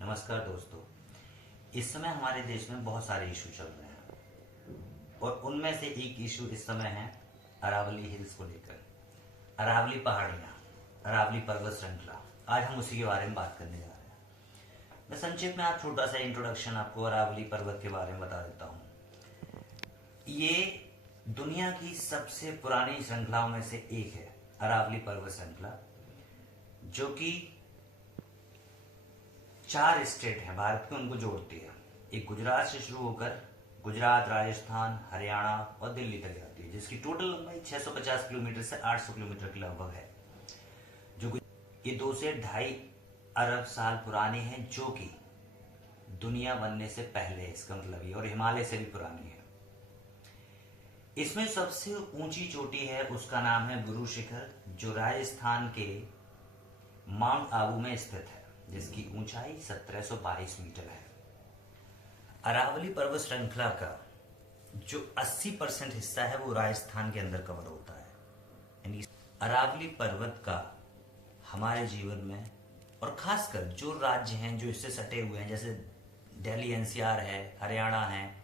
नमस्कार दोस्तों। इस समय हमारे देश में बहुत सारे इशू चल रहे हैं और उनमें से एक इशू इस समय है अरावली हिल्स को लेकर। अरावली पहाड़ियाँ, अरावली पर्वत श्रृंखला, आज हम उसी के बारे में बात करने जा रहे हैं। मैं संक्षेप में आप छोटा सा इंट्रोडक्शन आपको अरावली पर्वत के बारे में बता देता हूँ। ये दुनिया की सबसे पुरानी श्रृंखलाओं में से एक है अरावली पर्वत श्रृंखला, जो कि 4 स्टेट हैं भारत के, उनको जोड़ती है। एक गुजरात से शुरू होकर गुजरात, राजस्थान, हरियाणा और दिल्ली तक जाती है, जिसकी टोटल लंबाई 650 किलोमीटर से 800 किलोमीटर के लगभग है। जो ये 2 से 2.5 अरब साल पुरानी है, जो कि दुनिया बनने से पहले, इसका मतलब ये, और हिमालय से भी पुरानी है। इसमें सबसे ऊंची चोटी है, उसका नाम है गुरु शिखर, जो राजस्थान के माउंट आबू में स्थित है, जिसकी ऊंचाई 1722 मीटर है। अरावली पर्वत श्रृंखला का जो 80% हिस्सा है वो राजस्थान के अंदर कवर होता है। यानी अरावली पर्वत का हमारे जीवन में, और खासकर जो राज्य हैं जो इससे सटे हुए हैं, जैसे दिल्ली एनसीआर है, हरियाणा है,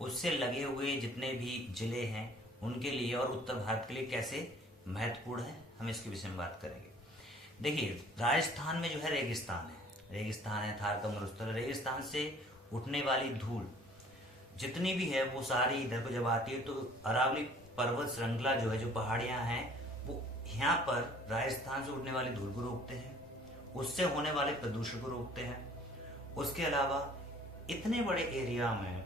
उससे लगे हुए जितने भी जिले हैं उनके लिए और उत्तर भारत के लिए कैसे महत्वपूर्ण है, हम इसके विषय में बात करेंगे। देखिए, राजस्थान में जो है रेगिस्तान है, थार का मरुस्थल। रेगिस्तान से उठने वाली धूल जितनी भी है वो सारी इधर को जब आती है तो अरावली पर्वत श्रृंखला जो है, जो पहाड़ियां हैं, वो यहाँ पर राजस्थान से उठने वाली धूल को रोकते हैं, उससे होने वाले प्रदूषण को रोकते हैं। उसके अलावा इतने बड़े एरिया में,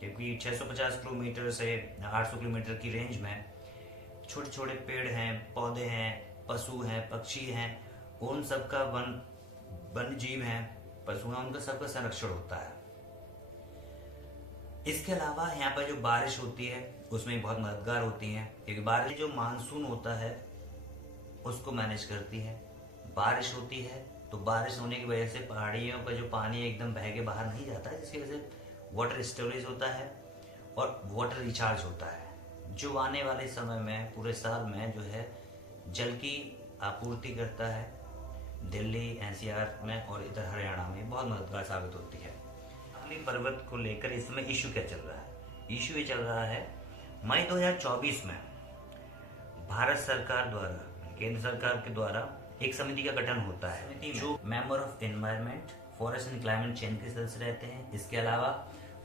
क्योंकि 650 किलोमीटर से 800 किलोमीटर की रेंज में छोटे छोटे पेड़ हैं, पौधे हैं, पशु हैं, पक्षी हैं, उन सबका वन्य जीव हैं, पशु हैं, उनका सबका संरक्षण होता है। इसके अलावा यहाँ पर जो बारिश होती है उसमें बहुत मददगार होती है, क्योंकि बारिश जो मानसून होता है उसको मैनेज करती है। बारिश होती है तो बारिश होने की वजह से पहाड़ियों का जो पानी एकदम बह के बाहर नहीं जाता है, जिसकी वजह से वाटर स्टोरेज होता है और वाटर रिचार्ज होता है, जो आने वाले समय में पूरे साल में जो है जल की आपूर्ति करता है। दिल्ली एनसीआर में और इधर हरियाणा में बहुत मददगार साबित होती है। अरावली पर्वत को लेकर इस समय इशू क्या चल रहा है? इशू ये चल रहा है, मई 2024 में भारत सरकार द्वारा, केंद्र सरकार के द्वारा एक समिति का गठन होता है, जो member of environment, forest and climate change के सदस्य रहते हैं। इसके अलावा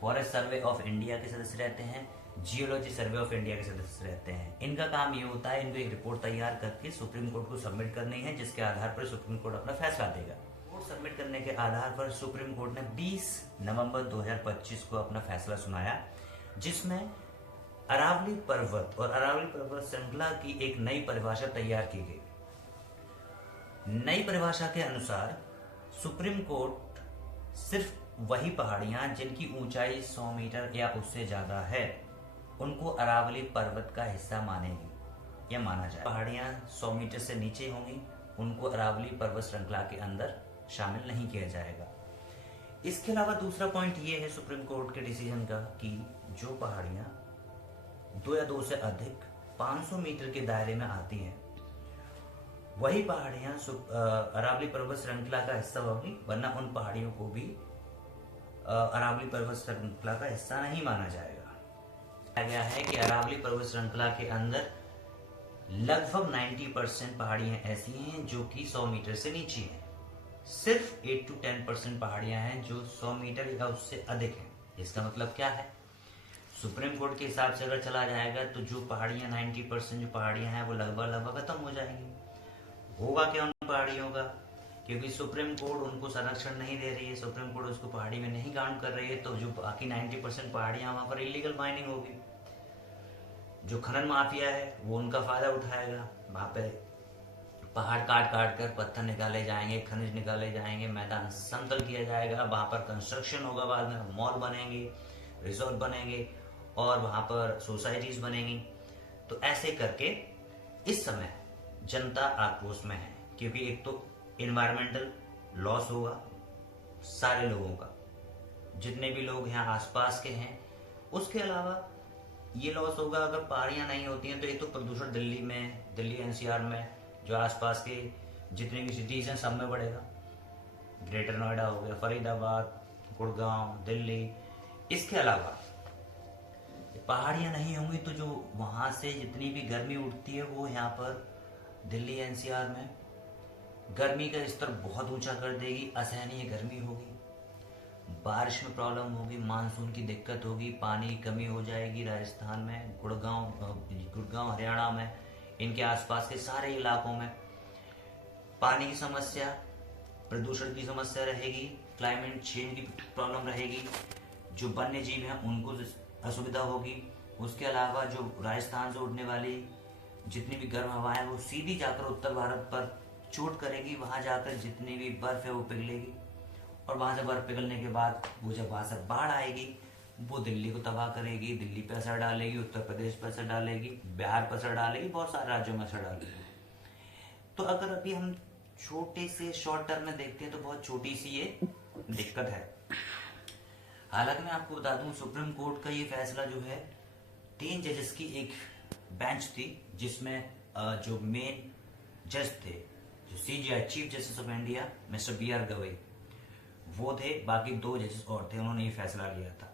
फॉरेस्ट सर्वे ऑफ इंडिया के सदस्य रहते हैं, जियोलॉजी सर्वे ऑफ इंडिया के सदस्य रहते हैं। इनका काम ये होता है, इनको एक रिपोर्ट तैयार करके सुप्रीम कोर्ट को सबमिट करनी है, जिसके आधार पर सुप्रीम कोर्ट अपना फैसला देगा। रिपोर्ट सबमिट करने के आधार पर सुप्रीम कोर्ट ने 20 नवंबर 2025 को अपना फैसला सुनाया, जिसमें अरावली पर्वत और अरावली पर्वत श्रृंखला की एक नई परिभाषा तैयार की गई। नई परिभाषा के अनुसार सुप्रीम कोर्ट सिर्फ वही पहाड़ियां जिनकी ऊंचाई 100 मीटर या उससे ज्यादा है उनको अरावली पर्वत का हिस्सा मानेगी या माना जाए। पहाड़ियां 100 मीटर से नीचे होंगी, उनको अरावली पर्वत श्रृंखला के अंदर शामिल नहीं किया जाएगा। इसके अलावा दूसरा पॉइंट ये है सुप्रीम कोर्ट के डिसीजन का, कि जो पहाड़ियां 2 या 2 से अधिक 500 मीटर के दायरे में आती हैं, वही पहाड़ियां अरावली पर्वत श्रृंखला का हिस्सा होगी, वरना उन पहाड़ियों को भी अरावली पर्वत श्रृंखला का हिस्सा नहीं माना जाएगा। कहा गया है कि अरावली पर्वत श्रृंखला के अंदर लगभग 90% पहाड़ियां ऐसी हैं जो कि 100 मीटर से नीचे हैं। सिर्फ 8 to 10% पहाड़ियां हैं जो 100 मीटर या उससे अधिक हैं। इसका मतलब क्या है? सुप्रीम कोर्ट के हिसाब से अगर चला जाएगा तो जो पहाड़ियां 90% जो पहाड़ियां हैं वो लगभग खत्म हो जाएंगी। होगा क्या उन पहाड़ियों का? क्योंकि सुप्रीम कोर्ट उनको संरक्षण नहीं दे रही है, सुप्रीम कोर्ट उसको पहाड़ी में नहीं काउंट कर रही है, तो जो बाकी 90% पहाड़ियां, वहां पर इलीगल माइनिंग होगी। जो खनन माफिया है वो उनका फायदा उठाएगा। वहां पे पहाड़ काट काट कर पत्थर निकाले जाएंगे, खनिज निकाले जाएंगे, मैदान समतल किया जाएगा, वहां पर कंस्ट्रक्शन होगा, बाद में मॉल बनेंगे, रिजॉर्ट बनेंगे और वहां पर सोसाइटीज बनेंगी। तो ऐसे करके इस समय जनता आक्रोश में है, क्योंकि एक तो एनवायरमेंटल लॉस होगा सारे लोगों का, जितने भी लोग यहाँ आसपास के हैं। उसके अलावा ये लॉस होगा अगर पहाड़ियां नहीं होती हैं, तो एक तो प्रदूषण दिल्ली एनसीआर में जो आसपास के जितने भी सिटीज हैं सब में बढ़ेगा। ग्रेटर नोएडा हो गया, फरीदाबाद, गुड़गांव, दिल्ली। इसके अलावा पहाड़ियाँ नहीं होंगी तो जो वहाँ से जितनी भी गर्मी उठती है वो यहाँ पर दिल्ली एनसीआर में गर्मी का स्तर बहुत ऊंचा कर देगी। असहनीय गर्मी होगी, बारिश में प्रॉब्लम होगी, मानसून की दिक्कत होगी, पानी की कमी हो जाएगी। राजस्थान में गुड़गांव हरियाणा में, इनके आसपास के सारे इलाकों में पानी की समस्या, प्रदूषण की समस्या रहेगी, क्लाइमेट चेंज की प्रॉब्लम रहेगी। जो वन्य जीव हैं उनको असुविधा होगी। उसके अलावा जो राजस्थान से उड़ने वाली जितनी भी गर्म हवाएं हैं वो सीधी जाकर उत्तर भारत पर चोट करेगी। वहां जाकर जितनी भी बर्फ है वो पिघलेगी और वहां से बर्फ पिघलने के बाद वो जब वहां से बाढ़ आएगी वो दिल्ली को तबाह करेगी, दिल्ली पर असर डालेगी, उत्तर प्रदेश पर असर डालेगी, बिहार पर असर डालेगी, बहुत सारे राज्यों में असर डालेगी। तो अगर अभी हम छोटे से शॉर्ट टर्म में देखते हैं तो बहुत छोटी सी ये दिक्कत है। हालांकि मैं आपको बता दूं सुप्रीम कोर्ट का ये फैसला जो है 3 जजेस की एक बेंच थी, जिसमें जो मेन जज थे, जो CGI chief justice of India mister BR Gavai वो थे, बाकी 2 जजेस और थे, उन्होंने ये फैसला लिया था।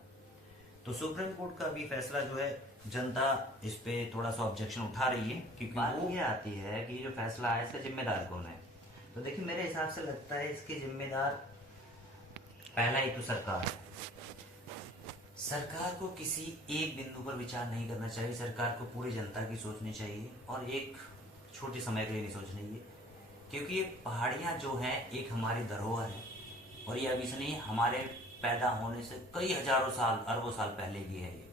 तो सुप्रीम कोर्ट का भी फैसला जो है जनता इस पे थोड़ा सा ऑब्जेक्शन उठा रही है, क्योंकि वो ये आती है कि जो फैसला आया इसका जिम्मेदार कौन है। तो देखिए मेरे हिसाब से लगता है इसके जिम्मेदार पहला ही तो सरकार है। सरकार को किसी एक बिंदु पर विचार नहीं करना चाहिए, सरकार को पूरी जनता की सोचनी चाहिए और एक छोटे समय के लिए नहीं सोचनी चाहिए, क्योंकि ये पहाड़ियाँ जो हैं एक हमारी धरोहर है और ये अभी से नहीं, हमारे पैदा होने से कई हजारों साल अरबों साल पहले की है। ये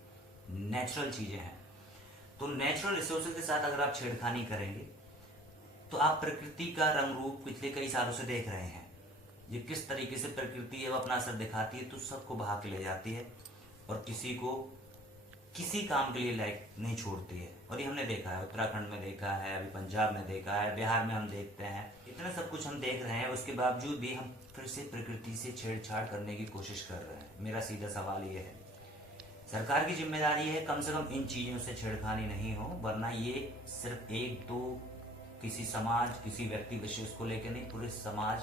नेचुरल चीजें हैं। तो नेचुरल रिसोर्सेज के साथ अगर आप छेड़खानी करेंगे तो आप प्रकृति का रंग रूप पिछले कई सालों से देख रहे हैं। ये किस तरीके से प्रकृति है वो अपना असर दिखाती है, तो सबको बहा के ले जाती है और किसी को किसी काम के लिए लायक नहीं छोड़ती है। और ये हमने देखा है, उत्तराखंड में देखा है, अभी पंजाब में देखा है, बिहार में हम देखते हैं। इतना सब कुछ हम देख रहे हैं, उसके बावजूद भी हम फिर से प्रकृति से छेड़छाड़ करने की कोशिश कर रहे हैं। मेरा सीधा सवाल ये है, सरकार की जिम्मेदारी है कम से कम इन चीजों से छेड़खानी नहीं हो, वरना ये सिर्फ एक दो किसी समाज किसी व्यक्ति विशेष को लेकर नहीं, पूरे समाज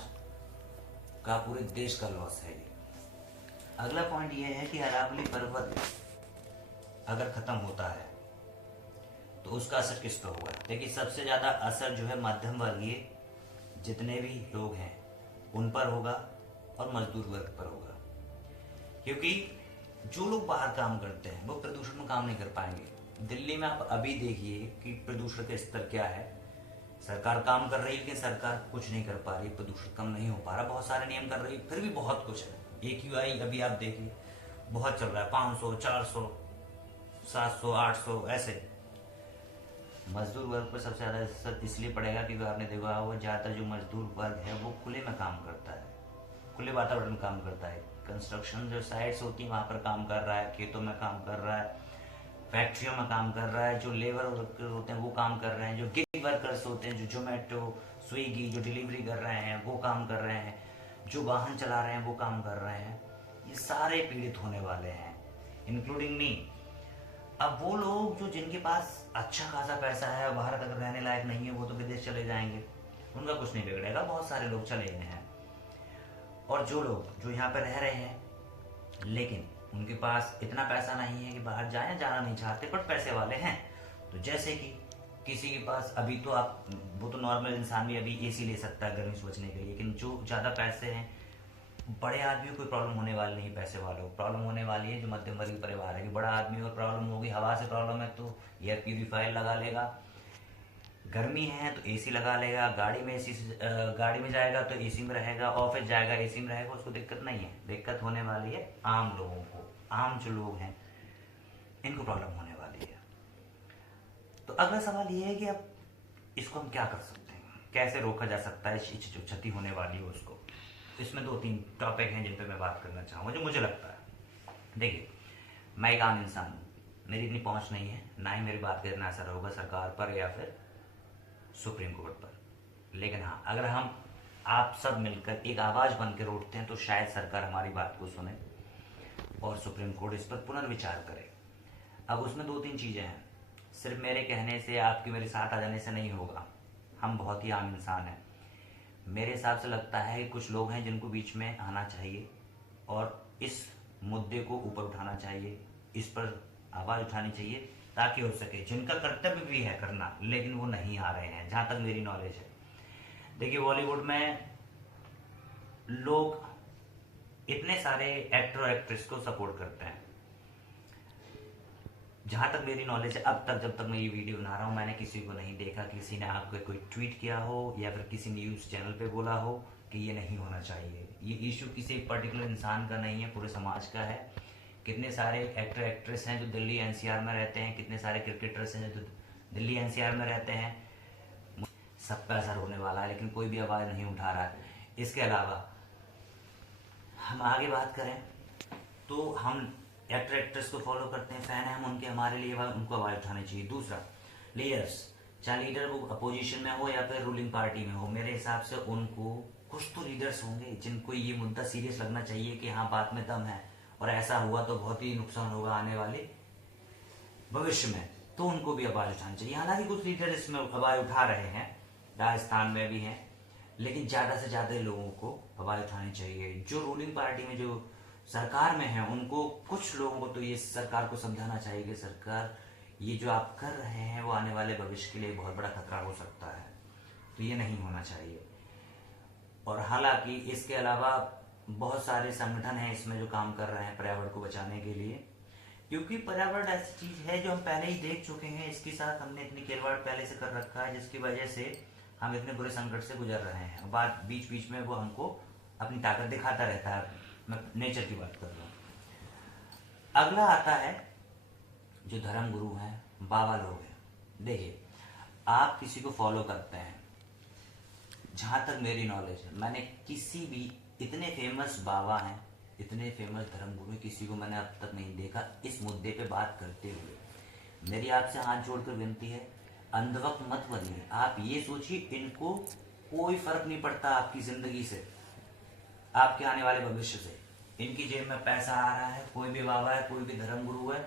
का, पूरे देश का लॉस है ये। अगला पॉइंट ये है कि अरावली पर्वत अगर खत्म होता है तो उसका असर किस पर होगा। देखिए सबसे ज्यादा असर जो है मध्यम वर्गीय जितने भी लोग हैं उन पर होगा और मजदूर वर्ग पर होगा, क्योंकि जो लोग बाहर काम करते हैं वो प्रदूषण में काम नहीं कर पाएंगे। दिल्ली में आप अभी देखिए कि प्रदूषण का स्तर क्या है। सरकार काम कर रही है लेकिन सरकार कुछ नहीं कर पा रही, प्रदूषण कम नहीं हो पा रहा। बहुत सारे नियम कर रही है, फिर भी बहुत कुछ है। AQI अभी आप देखिए बहुत चल रहा है, 500, 400, 700, 800 ऐसे। मजदूर वर्ग पर सबसे ज्यादा असर इसलिए पड़ेगा क्योंकि आपने देखा होगा ज्यादातर जो मजदूर वर्ग है वो खुले में काम करता है, खुले वातावरण में काम करता है। कंस्ट्रक्शन जो साइट्स होती है वहां पर काम कर रहा है, खेतों में काम कर रहा है, फैक्ट्रियों में काम कर रहा है। जो लेबर वर्कर होते हैं वो काम कर रहे हैं, जो गिग वर्कर्स होते हैं, जो जोमेटो स्विगी जो डिलीवरी कर रहे हैं वो काम कर रहे हैं, जो वाहन चला रहे हैं वो काम कर रहे हैं। ये सारे पीड़ित होने वाले हैं, इंक्लूडिंग मी। अब वो लोग जो जिनके पास अच्छा खासा पैसा है, भारत अगर रहने लायक नहीं है, वो तो विदेश चले जाएंगे, उनका कुछ नहीं बिगड़ेगा। बहुत सारे लोग चले गए हैं। और जो लोग जो यहाँ पे रह रहे हैं लेकिन उनके पास इतना पैसा नहीं है कि बाहर जाए, जाना नहीं चाहते बट पैसे वाले हैं, तो जैसे कि किसी के पास अभी तो आप, वो तो नॉर्मल इंसान भी अभी AC ले सकता है गर्मी से बचने के लिए, लेकिन जो ज़्यादा पैसे हैं, बड़े आदमी को कोई प्रॉब्लम होने वाली नहीं, पैसे वालों को प्रॉब्लम होने वाली है जो मध्यम वर्गीय परिवार है। कि बड़ा आदमी और प्रॉब्लम होगी, हवा से प्रॉब्लम है तो एयर प्यूरीफायर लगा लेगा, गर्मी है तो AC लगा लेगा, गाड़ी में जाएगा तो AC में रहेगा, ऑफिस जाएगा AC में रहेगा, उसको दिक्कत नहीं है। दिक्कत होने वाली है आम लोगों को, आम जो लोग हैं इनको प्रॉब्लम होने वाली है। तो अगला सवाल ये है कि अब इसको हम क्या कर सकते हैं, कैसे रोका जा सकता है जो क्षति होने वाली है उसको। इसमें 2-3 टॉपिक हैं जिन पे मैं बात करना चाहूँगा जो मुझे लगता है। देखिए मैं एक आम इंसान हूँ, मेरी इतनी पहुँच नहीं है, ना ही मेरी बात का इतना असर होगा सरकार पर या फिर सुप्रीम कोर्ट पर, लेकिन हाँ अगर हम आप सब मिलकर एक आवाज़ बन के उठते हैं तो शायद सरकार हमारी बात को सुने और सुप्रीम कोर्ट इस पर पुनर्विचार करे। अब उसमें 2-3 चीज़ें हैं, सिर्फ मेरे कहने से, आपके मेरे साथ आ जाने से नहीं होगा। हम बहुत ही आम इंसान हैं, मेरे हिसाब से लगता है कि कुछ लोग हैं जिनको बीच में आना चाहिए और इस मुद्दे को ऊपर उठाना चाहिए, इस पर आवाज़ उठानी चाहिए, ताकि हो सके। जिनका कर्तव्य भी है करना, लेकिन वो नहीं आ रहे हैं, जहाँ तक मेरी नॉलेज है। देखिए, बॉलीवुड में लोग इतने सारे एक्टर और एक्ट्रेस को सपोर्ट करते हैं। जहां तक मेरी नॉलेज है, अब तक जब तक मैं ये वीडियो बना रहा हूँ, मैंने किसी को नहीं देखा किसी ने आपको कोई ट्वीट किया हो या फिर किसी न्यूज़ चैनल पे बोला हो कि ये नहीं होना चाहिए। ये इशू किसी पर्टिकुलर इंसान का नहीं है, पूरे समाज का है। कितने सारे एक्टर एक्ट्रेस हैं जो दिल्ली एनसीआर में रहते हैं, कितने सारे क्रिकेटर्स हैं जो दिल्ली एनसीआर में रहते हैं। सब पे असर होने वाला है, लेकिन कोई भी आवाज़ नहीं उठा रहा है। इसके अलावा हम आगे बात करें तो हम एक्टर एक्ट्रेस को फॉलो करते हैं, फैन है हम उनके, हमारे लिए उनको आवाज़ उठानी चाहिए। दूसरा, लीडर्स, चाहे लीडर वो अपोजिशन में हो या फिर रूलिंग पार्टी में हो, मेरे हिसाब से उनको कुछ तो लीडर्स होंगे जिनको ये मुद्दा सीरियस लगना चाहिए कि हाँ, बात में दम है और ऐसा हुआ तो बहुत ही नुकसान होगा आने वाले भविष्य में, तो उनको भी आवाज़ उठानी चाहिए। हालांकि कुछ लीडर इसमें आवाज़ उठा रहे हैं, राजस्थान में भी हैं, लेकिन ज़्यादा से ज़्यादा लोगों को आवाज़ उठानी चाहिए। जो रूलिंग पार्टी में, जो सरकार में है, उनको, कुछ लोगों को तो ये सरकार को समझाना चाहिए कि सरकार, ये जो आप कर रहे हैं वो आने वाले भविष्य के लिए बहुत बड़ा खतरा हो सकता है, तो ये नहीं होना चाहिए। और हालांकि इसके अलावा बहुत सारे संगठन हैं इसमें जो काम कर रहे हैं पर्यावरण को बचाने के लिए, क्योंकि पर्यावरण ऐसी चीज है जो हम पहले ही देख चुके हैं, इसके साथ हमने इतनी खिलवाड़ पहले से कर रखा है, जिसकी वजह से हम इतने बुरे संकट से गुजर रहे हैं। बात बीच बीच में वो हमको अपनी ताकत दिखाता रहता है। मैं नेचर की बात कर रहा हूँ। अगला आता है जो धर्म गुरु हैं, बाबा लोग हैं। देखिए, आप किसी को फॉलो करते हैं, जहां तक मेरी नॉलेज है, मैंने किसी भी, इतने फेमस बाबा हैं, इतने फेमस धर्म गुरु, किसी को मैंने अब तक नहीं देखा इस मुद्दे पे बात करते हुए। मेरी आपसे हाथ जोड़कर विनती है, अंधभक्त मत बनिए। आप ये सोचिए, इनको कोई फर्क नहीं पड़ता आपकी जिंदगी से, आपके आने वाले भविष्य से। इनकी जेब में पैसा आ रहा है, कोई भी बाबा है, कोई भी धर्म गुरु है,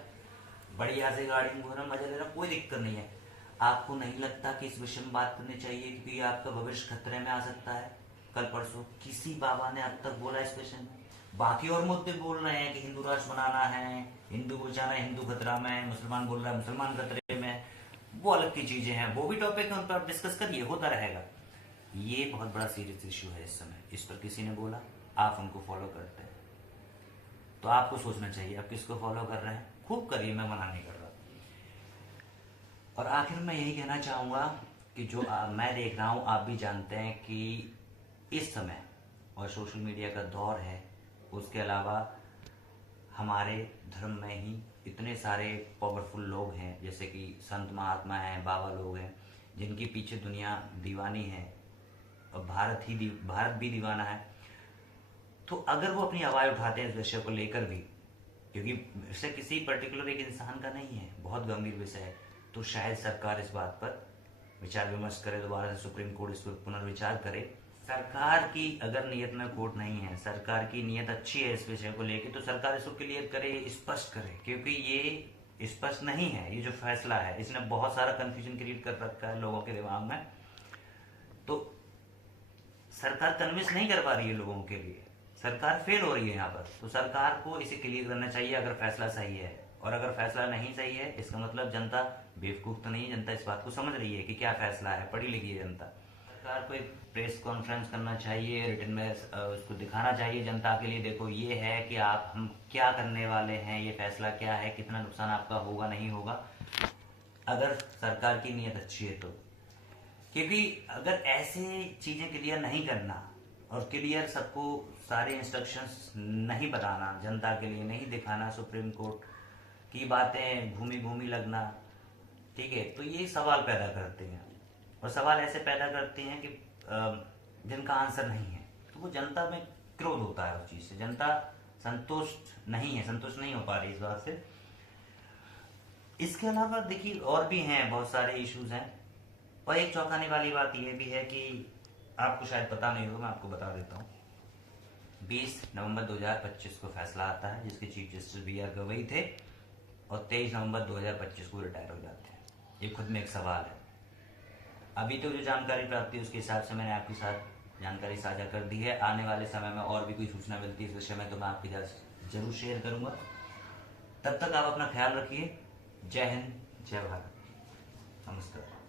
बढ़िया से गाड़ी में घूम रहा, मजा ले रहा, कोई दिक्कत नहीं है। आपको नहीं लगता कि इस विषय में बात करनी चाहिए, क्योंकि आपका भविष्य खतरे में आ सकता है कल परसों? किसी बाबा ने अब तक बोला इस विषय में? बाकी और मुद्दे बोल रहे हैं कि हिंदू राष्ट्र बनाना है, हिंदू बचाना है, हिंदू खतरा में है, मुसलमान बोल रहा है मुसलमान खतरे में, वो अलग की चीजें हैं, वो भी टॉपिक है, उन पर आप डिस्कस करिए, होता रहेगा। ये बहुत बड़ा सीरियस इश्यू है इस समय। इस पर किसी ने बोला, आप उनको फॉलो करते हैं, तो आपको सोचना चाहिए आप किसको फॉलो कर रहे हैं। खूब करिए, मैं मना नहीं कर रहा। और आखिर में यही कहना चाहूंगा कि जो मैं देख रहा हूं, आप भी जानते हैं कि इस समय और सोशल मीडिया का दौर है, उसके अलावा हमारे धर्म में ही इतने सारे पावरफुल लोग हैं, जैसे कि संत महात्मा हैं, बाबा लोग हैं, जिनके पीछे दुनिया दीवानी है और भारत भी दीवाना है। तो अगर वो अपनी आवाज़ उठाते हैं इस विषय को लेकर भी, क्योंकि विषय किसी पर्टिकुलर एक इंसान का नहीं है, बहुत गंभीर विषय है, तो शायद सरकार इस बात पर विचार विमर्श करे, दोबारा से सुप्रीम कोर्ट इस पर पुनर्विचार करे। सरकार की अगर नीयत में खोट नहीं है, सरकार की नीयत अच्छी है इस विषय को लेकर, तो सरकार इसको क्लियर करे, स्पष्ट करे, क्योंकि ये स्पष्ट नहीं है। ये जो फैसला है, इसने बहुत सारा कंफ्यूजन क्रिएट कर रखा है लोगों के दिमाग में। तो सरकार कन्विंस नहीं कर पा रही है लोगों के लिए, सरकार फेल हो रही है यहाँ पर। तो सरकार को इसे क्लियर करना चाहिए अगर फैसला सही है, और अगर फैसला नहीं सही है, इसका मतलब जनता बेवकूफ तो नहीं है, जनता इस बात को समझ रही है कि क्या फैसला है, पढ़ी लिखी है जनता। सरकार को एक प्रेस कॉन्फ्रेंस करना चाहिए, रिटर्न में उसको दिखाना चाहिए जनता के लिए, देखो ये है कि हम क्या करने वाले हैं, ये फैसला क्या है, कितना नुकसान आपका होगा नहीं होगा, अगर सरकार की नीयत अच्छी है तो। क्योंकि अगर ऐसे चीजें क्लियर नहीं करना और क्लियर सबको सारे इंस्ट्रक्शंस नहीं बताना, जनता के लिए नहीं दिखाना, सुप्रीम कोर्ट की बातें घूमी घूमी लगना, ठीक है, तो ये सवाल पैदा करते हैं, और सवाल ऐसे पैदा करते हैं कि जिनका आंसर नहीं है, तो वो जनता में क्रोध होता है उस चीज से, जनता संतुष्ट नहीं हो पा रही इस बात से। इसके अलावा देखिए और भी हैं, बहुत सारे इश्यूज हैं। और एक चौंकाने वाली बात यह भी है कि आपको शायद पता नहीं होगा, मैं आपको बता देता हूँ। 20 नवंबर 2025 को फैसला आता है, जिसके चीफ जस्टिस BR गवई थे, और 23 नवंबर 2025 को रिटायर हो जाते हैं। ये खुद में एक सवाल है। अभी तो जो जानकारी प्राप्त हुई उसके हिसाब से मैंने आपके साथ जानकारी साझा कर दी है। आने वाले समय में और भी कोई सूचना मिलती है इस विषय में तो मैं आपके साथ जरूर शेयर करूंगा। तब तक आप अपना ख्याल रखिए। जय हिंद, जय भारत, नमस्कार।